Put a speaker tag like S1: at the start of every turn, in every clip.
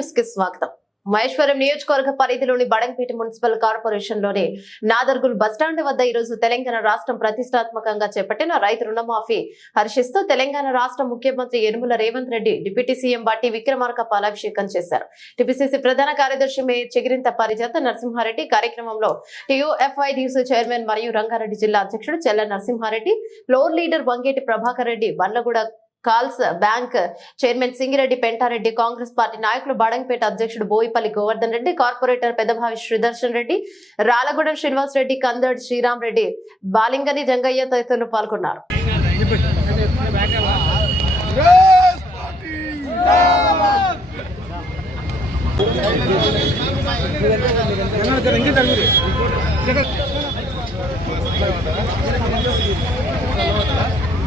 S1: న్యూస్కి స్వాగతం. మహేశ్వరం నియోజకవర్గ పరిధిలోని బడంపేట మున్సిపల్ కార్పొరేషన్లోని నాదర్గుల్ బస్టాండ్ వద్ద ఈ రోజు తెలంగాణ రాష్ట్రం ప్రతిష్టాత్మకంగా చేపట్టిన రైతు రుణమాఫీ హర్షిస్తూ తెలంగాణ రాష్ట్ర ముఖ్యమంత్రి యనుమల రేవంత్ రెడ్డి డిప్యూటీ సీఎం బట్టి విక్రమార్క పాలాభిషేకం చేశారు. టిపిసిసి ప్రధాన కార్యదర్శి మేయర్ చిగిరింత పరిజాత నరసింహారెడ్డి కార్యక్రమంలో టీయూఎఫ్ఐడిసి చైర్మన్ మరియు రంగారెడ్డి జిల్లా అధ్యక్షుడు Chella Narasimhareddy floor leader Vangeti Prabhakar Reddy Bandlaguda calls bank chairman Singireddy Pentareddy Congress party నాయకులు బాడంగపేట అధ్యక్షుడు బోయిపల్లి గోవర్ధన్ రెడ్డి కార్పొరేటర్ పెద్దభావి శ్రీదర్శన్ రెడ్డి రాలగూడెం శ్రీనివాస్ రెడ్డి కందడ్ శ్రీరామ్ రెడ్డి బాలింగని జంగయ్య తదితరులు పాల్గొన్నారు.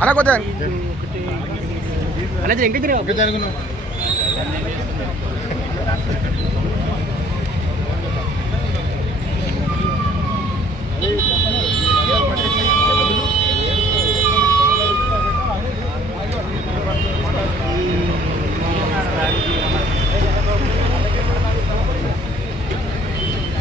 S2: అలా కొద్దిగా
S3: అలా ఇంకా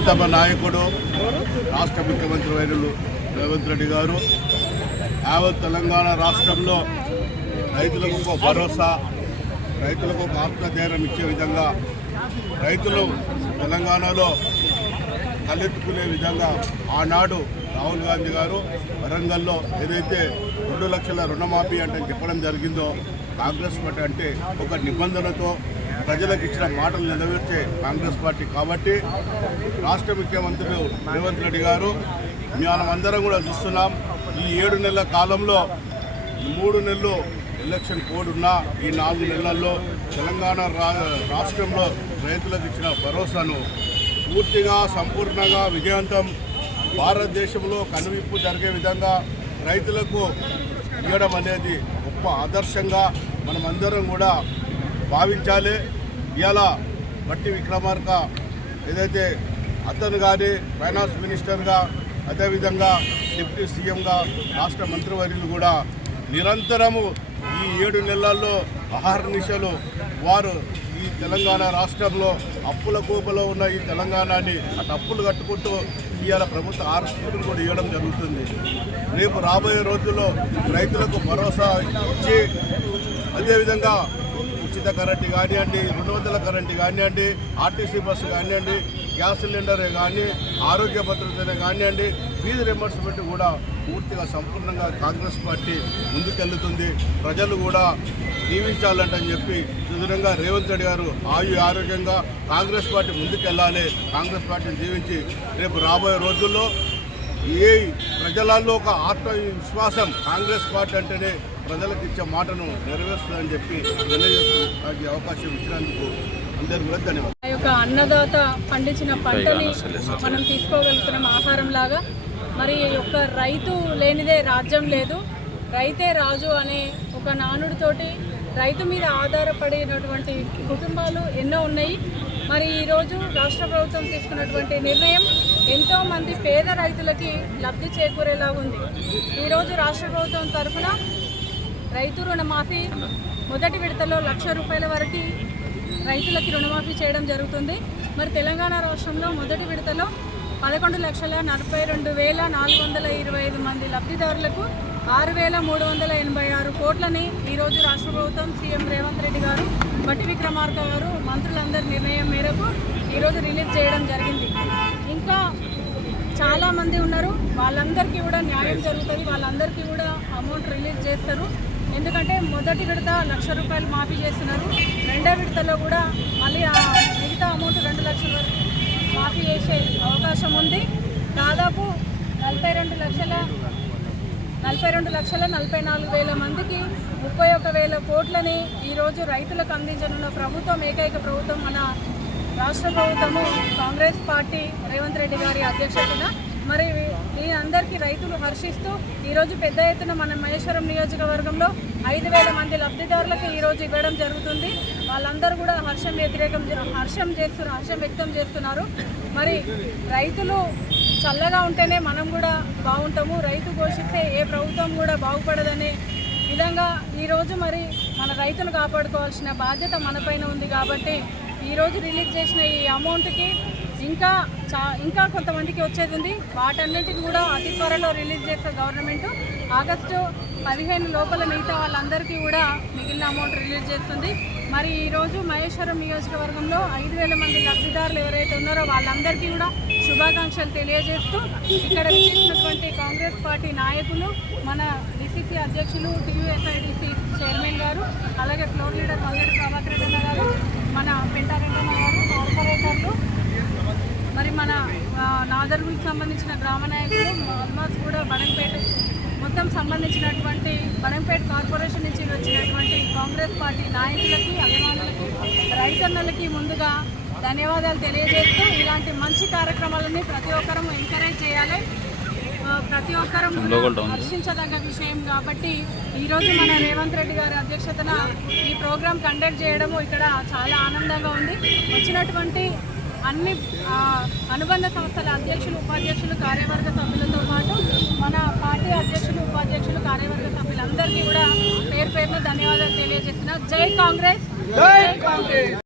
S2: ప్రియతమ నాయకుడు రాష్ట్ర ముఖ్యమంత్రి వైద్యులు రేవంత్ రెడ్డి గారు యావత్ తెలంగాణ రాష్ట్రంలో రైతులకు ఒక భరోసా రైతులకు ఒక ఆత్మధైర్యం ఇచ్చే విధంగా రైతులు తెలంగాణలో తలెత్తుకునే విధంగా ఆనాడు రాహుల్ గాంధీ గారు వరంగల్లో ఏదైతే రెండు లక్షల రుణమాఫీ అంటే చెప్పడం జరిగిందో కాంగ్రెస్ పార్టీ అంటే ఒక నిబంధనతో ప్రజలకు ఇచ్చిన మాటలు నెరవేర్చే కాంగ్రెస్ పార్టీ కాబట్టి రాష్ట్ర ముఖ్యమంత్రులు రేవంత్ రెడ్డి గారు మనమందరం కూడా చూస్తున్నాం. ఈ ఏడు నెలల కాలంలో మూడు నెలలు ఎలక్షన్ కోడ్ ఉన్న ఈ నాలుగు నెలల్లో తెలంగాణ రా రాష్ట్రంలో రైతులకు ఇచ్చిన భరోసాను పూర్తిగా సంపూర్ణంగా విజయవంతం. భారతదేశంలో కనువిప్పు జరిగే విధంగా రైతులకు ఇవ్వడం అనేది గొప్ప ఆదర్శంగా మనమందరం కూడా భావించాలి. ఇవాళ మట్టి విక్రమార్క ఏదైతే అతను కానీ ఫైనాన్స్ మినిస్టర్గా అదేవిధంగా డిప్యూటీ సీఎంగా రాష్ట్ర మంత్రివర్యులు కూడా నిరంతరము ఈ ఏడు నెలల్లో అహర్నిశలు వారు ఈ తెలంగాణ రాష్ట్రంలో అప్పుల కూపలో ఉన్న ఈ తెలంగాణని అటు అప్పులు కట్టుకుంటూ ఇవాళ ప్రభుత్వ ఆర్స్థితులు కూడా ఇవ్వడం జరుగుతుంది. రేపు రాబోయే రోజుల్లో రైతులకు భరోసా ఇచ్చి అదేవిధంగా ఉచిత కరెంట్ కానివ్వండి రెండు వందల కరెంటు కానివ్వండి ఆర్టీసీ బస్సు కానివ్వండి గ్యాస్ సిలిండర్ కానీ ఆరోగ్య భద్రత కానివ్వండి ఫీజు రిమర్స్మెంట్ కూడా పూర్తిగా సంపూర్ణంగా కాంగ్రెస్ పార్టీ ముందుకెళ్తుంది ప్రజలు కూడా జీవించాలంటని చెప్పి సుదృఢంగా రేవంత్ రెడ్డి గారు ఆయు ఆరోగ్యంగా కాంగ్రెస్ పార్టీ ముందుకెళ్ళాలి. కాంగ్రెస్ పార్టీని జీవించి రేపు రాబోయే రోజుల్లో ఏ ప్రజలలో ఒక ఆత్మవిశ్వాసం కాంగ్రెస్ పార్టీ అంటేనే ప్రజలకు ఇచ్చే మాటను నెరవేరుస్తుందని చెప్పి తెలియజేస్తూ అవకాశం ఇచ్చినందుకు అందరికీ కూడా ధన్యవాదాలు.
S4: ఆ యొక్క అన్నదాత పండించిన పంటని మనం తీసుకోగలుగుతున్నాం ఆహారం లాగా మరి ఈ యొక్క రైతు లేనిదే రాజ్యం లేదు. రైతే రాజు అనే ఒక నానుడితోటి రైతు మీద ఆధారపడినటువంటి కుటుంబాలు ఎన్నో ఉన్నాయి. మరి ఈరోజు రాష్ట్ర ప్రభుత్వం తీసుకున్నటువంటి నిర్ణయం ఎంతో మంది పేద రైతులకి లబ్ధి చేకూరేలా ఉంది ఈరోజు రాష్ట్ర ప్రభుత్వం తరఫున రైతు రుణమాఫీ మొదటి విడతలో లక్ష రూపాయల వరకు రైతులకి రుణమాఫీ చేయడం జరుగుతుంది. మరి తెలంగాణ రాష్ట్రంలో మొదటి విడతలో పదకొండు లక్షల నలభై రెండు వేల నాలుగు వందల ఇరవై ఐదు మంది లబ్ధిదారులకు ఆరు వేల మూడు వందల ఎనభై ఆరు కోట్లని ఈరోజు రాష్ట్ర ప్రభుత్వం సీఎం రేవంత్ రెడ్డి గారు బట్టి విక్రమార్క గారు మంత్రులందరి నిర్ణయం మేరకు ఈరోజు రిలీజ్ చేయడం జరిగింది. ఇంకా చాలామంది ఉన్నారు. వాళ్ళందరికీ కూడా న్యాయం జరుగుతుంది. వాళ్ళందరికీ కూడా అమౌంట్ రిలీజ్ చేస్తారు. ఎందుకంటే మొదటి విడత లక్ష రూపాయలు మాఫీ చేస్తున్నారు. రెండో విడతలో కూడా మళ్ళీ ఆ మిగతా అమౌంట్ రెండు లక్షల వరకు మాఫీ చేసే అవకాశం ఉంది. దాదాపు నలభై రెండు లక్షల నలభై రెండు లక్షల నలభై నాలుగు వేల మందికి ముప్పై ఒక్క వేల కోట్లని ఈరోజు రైతులకు అందించనున్న ప్రభుత్వం ఏకైక ప్రభుత్వం మన రాష్ట్ర ప్రభుత్వము కాంగ్రెస్ పార్టీ రేవంత్ రెడ్డి గారి అధ్యక్షతన. మరి ఈ అందరికీ రైతులు హర్షిస్తూ ఈరోజు పెద్ద ఎత్తున మన మహేశ్వరం నియోజకవర్గంలో ఐదు వేల మంది లబ్ధిదారులకు ఈరోజు ఇవ్వడం జరుగుతుంది. వాళ్ళందరూ కూడా హర్షం వ్యతిరేకం హర్షం చేస్తున్నారు హర్షం వ్యక్తం చేస్తున్నారు. మరి రైతులు చల్లగా ఉంటేనే మనం కూడా బాగుంటాము. రైతు పోషిస్తే ఏ ప్రభుత్వం కూడా బాగుపడదనే విధంగా ఈరోజు మరి మన రైతును కాపాడుకోవాల్సిన బాధ్యత మనపైన ఉంది కాబట్టి ఈరోజు రిలీజ్ చేసిన ఈ అమౌంట్కి ఇంకా చా ఇంకా కొంతమందికి వచ్చేది ఉంది. వాటన్నిటిని కూడా అతి త్వరలో రిలీజ్ చేస్తే గవర్నమెంట్ ఆగస్టు పదిహేను లోపల మిగతా వాళ్ళందరికీ కూడా మిగిలిన అమౌంట్ రిలీజ్ చేస్తుంది. మరి ఈరోజు మహేశ్వరం నియోజకవర్గంలో ఐదు వేల మంది లబ్ధిదారులు ఎవరైతే ఉన్నారో వాళ్ళందరికీ కూడా శుభాకాంక్షలు తెలియజేస్తూ ఇక్కడ విచ్చేసినటువంటి కాంగ్రెస్ పార్టీ నాయకులు మన డిసిసి అధ్యక్షులు టీయూఎస్ఐడిసి చైర్మన్ గారు అలాగే ఫ్లోర్ లీడర్ మల్లెడి ప్రభాకర్ రెడ్డి గారు మన పెంటారెడ్డన్న గారు కార్పొరేటర్లు మన నాదర్గులకు సంబంధించిన గ్రామ నాయకులు ఆల్మాస్ కూడా బడంపేట మొత్తం సంబంధించినటువంటి బడంపేట కార్పొరేషన్ నుంచి వచ్చినటువంటి కాంగ్రెస్ పార్టీ నాయకులకి అభిమానులకి రైతన్నలకి ముందుగా ధన్యవాదాలు తెలియజేస్తూ ఇలాంటి మంచి కార్యక్రమాలని ప్రతి ఒక్కరూ ఎంకరేజ్ చేయాలి. ప్రతి ఒక్కరూ హర్షించదగ్గ విషయం కాబట్టి ఈరోజు మన రేవంత్ రెడ్డి గారి అధ్యక్షతన ఈ ప్రోగ్రాం కండక్ట్ చేయడము ఇక్కడ చాలా ఆనందంగా ఉంది. వచ్చినటువంటి అన్ని అనుబంధ సంస్థల అధ్యక్షులు ఉపాధ్యక్షులు కార్యవర్గ సభ్యులతో పాటు మన పార్టీ అధ్యక్షులు ఉపాధ్యక్షులు కార్యవర్గ సభ్యులందరికీ కూడా పేరు పేరున ధన్యవాదాలు తెలియజేస్తున్నా. జై కాంగ్రెస్! జై కాంగ్రెస్!